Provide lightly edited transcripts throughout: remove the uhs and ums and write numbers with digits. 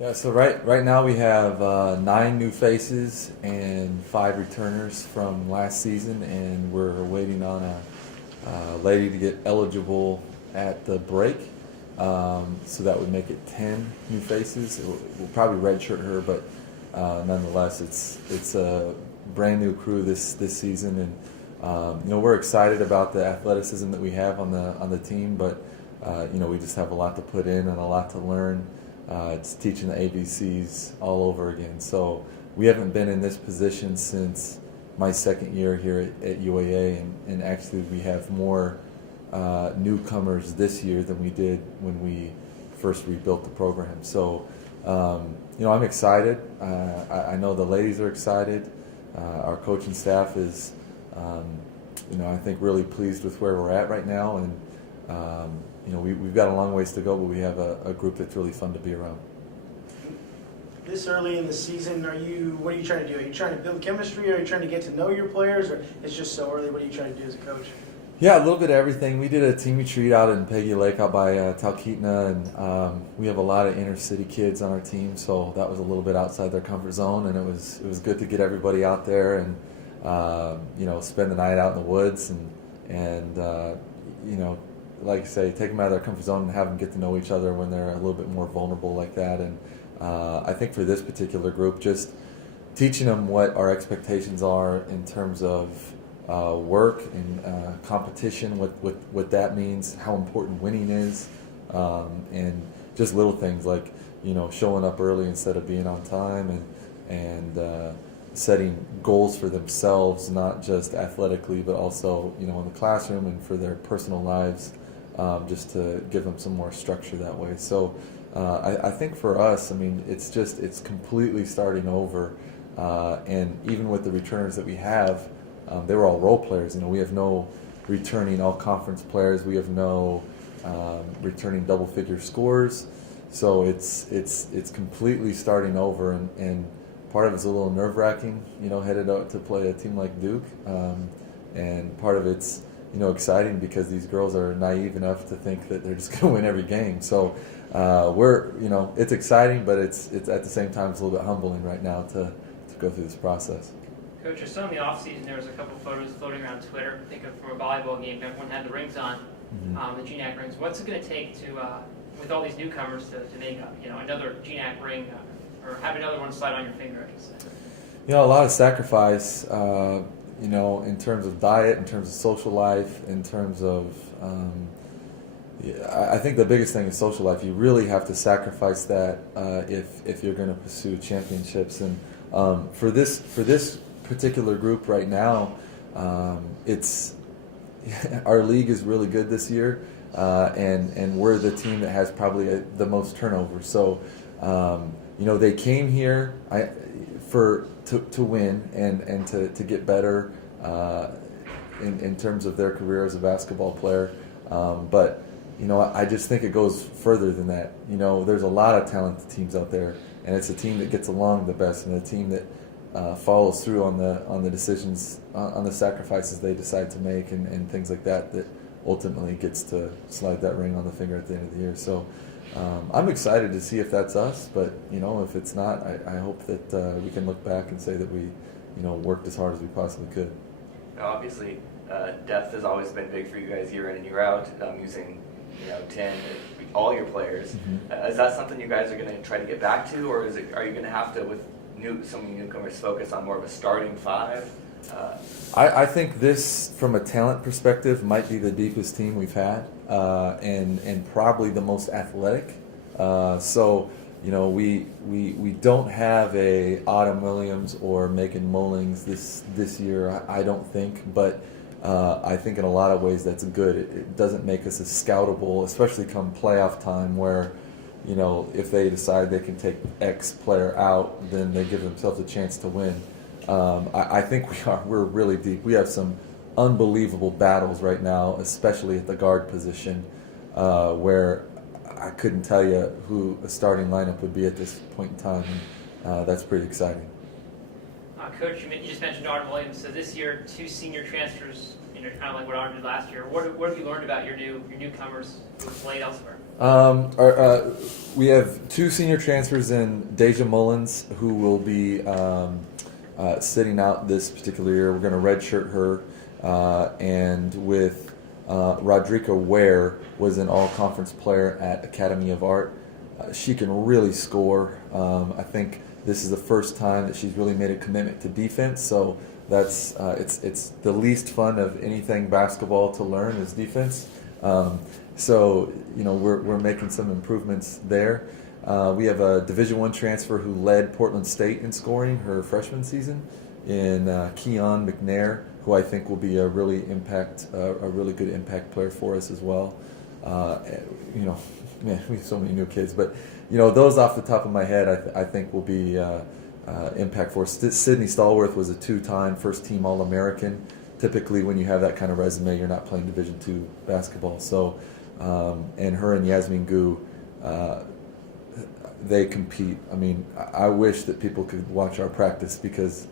Yeah, so right now we have 9 new faces and 5 returners from last season, and we're waiting on a lady to get eligible at the break. So that would make it 10 new faces. We'll probably redshirt her, but nonetheless, it's a brand new crew this season, and we're excited about the athleticism that we have on the team, but we just have a lot to put in and a lot to learn. It's teaching the ABCs all over again. So we haven't been in this position since my second year here at UAA, and actually we have more newcomers this year than we did when we first rebuilt the program. So, I'm excited. I know the ladies are excited. Our coaching staff is, I think really pleased with where we're at right now, and we've got a long ways to go, but we have a group that's really fun to be around. This early in the season, what are you trying to do? Are you trying to build chemistry? Are you trying to get to know your players? Or it's just so early? What are you trying to do as a coach? Yeah, a little bit of everything. We did a team retreat out in Peggy Lake out by Talkeetna, and we have a lot of inner city kids on our team, so that was a little bit outside their comfort zone, and it was good to get everybody out there and spend the night out in the woods and like I say, take them out of their comfort zone and have them get to know each other when they're a little bit more vulnerable like that. And I think for this particular group, just teaching them what our expectations are in terms of work and competition, what that means, how important winning is, and just little things like showing up early instead of being on time, and setting goals for themselves, not just athletically, but also in the classroom and for their personal lives, just to give them some more structure that way. So I think for us, it's completely starting over, and even with the returners that we have, they were all role players. We have no returning all-conference players. We have no returning double-figure scores. So it's completely starting over, and part of it's a little nerve-wracking, headed out to play a team like Duke, and part of it's exciting because these girls are naive enough to think that they're just going to win every game. So it's exciting, but it's at the same time it's a little bit humbling right now to go through this process. Coach, I saw in the offseason there was a couple photos floating around Twitter. I think of from a volleyball game, everyone had the rings on, the GNAC rings. What's it going to take to, with all these newcomers, to make another GNAC ring, or have another one slide on your finger, I guess? A lot of sacrifice, in terms of diet, in terms of social life, in terms of, I think the biggest thing is social life. You really have to sacrifice that if you're going to pursue championships. And for this particular group right now, it's our league is really good this year, and we're the team that has probably the most turnover. So they came here to win and to get better in terms of their career as a basketball player, but I just think it goes further than that. There's a lot of talented teams out there, and it's a team that gets along the best, and a team that follows through on the decisions, on the sacrifices they decide to make, and things like that ultimately gets to slide that ring on the finger at the end of the year. So I'm excited to see if that's us, but if it's not, I hope that we can look back and say that we worked as hard as we possibly could. Obviously, depth has always been big for you guys year in and year out, using 10 all your players. Is that something you guys are going to try to get back to, or are you going to have to, with some newcomers, focus on more of a starting 5? I think this, from a talent perspective, might be the deepest team we've had, and probably the most athletic. So we don't have a Autumn Williams or Megan Mullings this year, I don't think, but I think in a lot of ways that's good. It doesn't make us as scoutable, especially come playoff time, where if they decide they can take X player out, then they give themselves a chance to win. I think we're really deep. We have some unbelievable battles right now, especially at the guard position, where I couldn't tell you who a starting lineup would be at this point in time. That's pretty exciting. Coach, you just mentioned Autumn Williams. So this year, 2 senior transfers, kind of like what Arden did last year. What have you learned about your newcomers who played elsewhere? We have 2 senior transfers in Deja Mullins, who will be sitting out this particular year. We're going to redshirt her, and with Rodrika Ware was an all-conference player at Academy of Art. She can really score. I think this is the first time that she's really made a commitment to defense, so that's it's the least fun of anything basketball to learn is defense. So we're making some improvements there. We have a Division I transfer who led Portland State in scoring her freshman season, in Keon McNair, who I think will be a really good impact player for us as well. Man, we have so many new kids, but those off the top of my head, I think will be impact for us. Sydney Stallworth was a 2-time first-team All-American. Typically, when you have that kind of resume, you're not playing Division II basketball. So, and her and Yasmin Gu, they compete. I mean, I wish that people could watch our practice because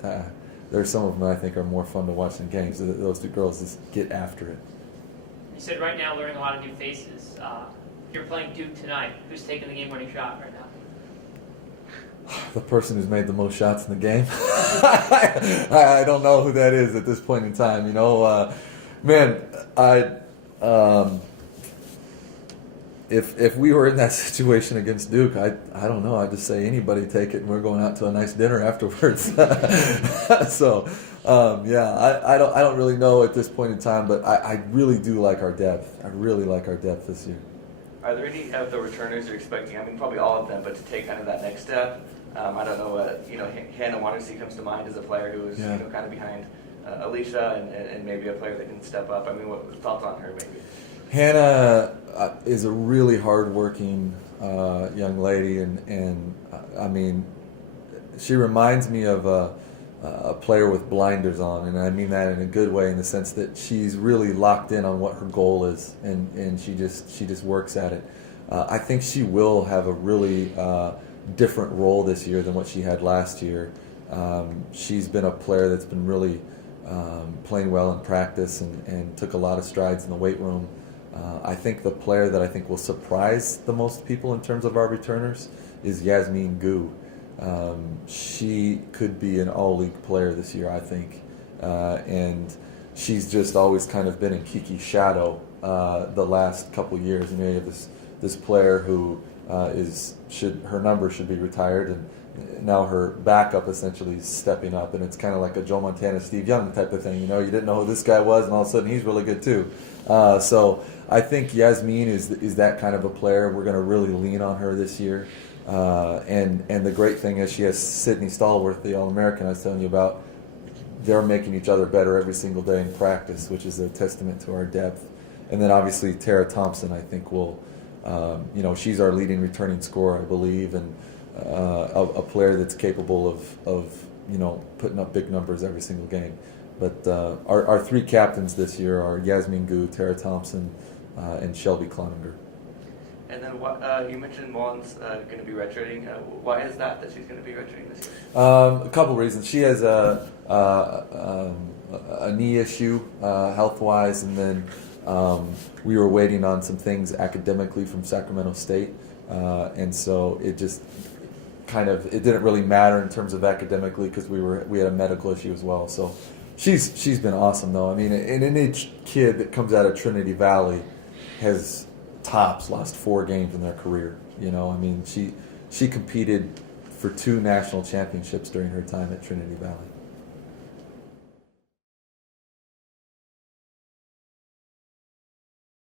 there's some of them I think are more fun to watch than games. Those 2 girls just get after it. You said right now learning a lot of new faces. You're playing Duke tonight. Who's taking the game-winning shot right now? The person who's made the most shots in the game. I don't know who that is at this point in time. If we were in that situation against Duke, I don't know. I'd just say anybody take it, and we're going out to a nice dinner afterwards. So, I don't really know at this point in time, but I really do like our depth. I really like our depth this year. Are there any of the returners you're expecting? I mean, probably all of them, but to take kind of that next step. I don't know. Hannah Wandersee comes to mind as a player who was kind of behind Alicia and maybe a player that can step up. I mean, what thoughts on her maybe? Hannah is a really hard-working young lady, and I mean, she reminds me of a player with blinders on, and I mean that in a good way, in the sense that she's really locked in on what her goal is, and she just works at it. I think she will have a really different role this year than what she had last year. She's been a player that's been really playing well in practice and took a lot of strides in the weight room. I think the player that I think will surprise the most people in terms of our returners is Yasmin Gu. She could be an all-league player this year, I think, and she's just always kind of been in Kiki's shadow the last couple years. You have this player who her number should be retired, and now her backup essentially is stepping up, and it's kind of like a Joe Montana, Steve Young type of thing. You didn't know who this guy was, and all of a sudden he's really good too. So I think Yasmin is that kind of a player. We're going to really lean on her this year. And the great thing is she has Sydney Stallworth, the All-American I was telling you about. They're making each other better every single day in practice, which is a testament to our depth. And then obviously Tara Thompson, I think, will, she's our leading returning scorer, I believe, and a player that's capable of putting up big numbers every single game. But our 3 captains this year are Yasmin Gu, Tara Thompson, and Shelby Cloninger. And then you mentioned Mullins going to be redshirting. Why is that she's going to be redshirting this year? A couple reasons. She has a knee issue health-wise, and then we were waiting on some things academically from Sacramento State, and so it just it didn't really matter in terms of academically because we had a medical issue as well. So she's been awesome though. I mean, and any kid that comes out of Trinity Valley has tops lost 4 games in their career. I mean, she competed for 2 national championships during her time at Trinity Valley.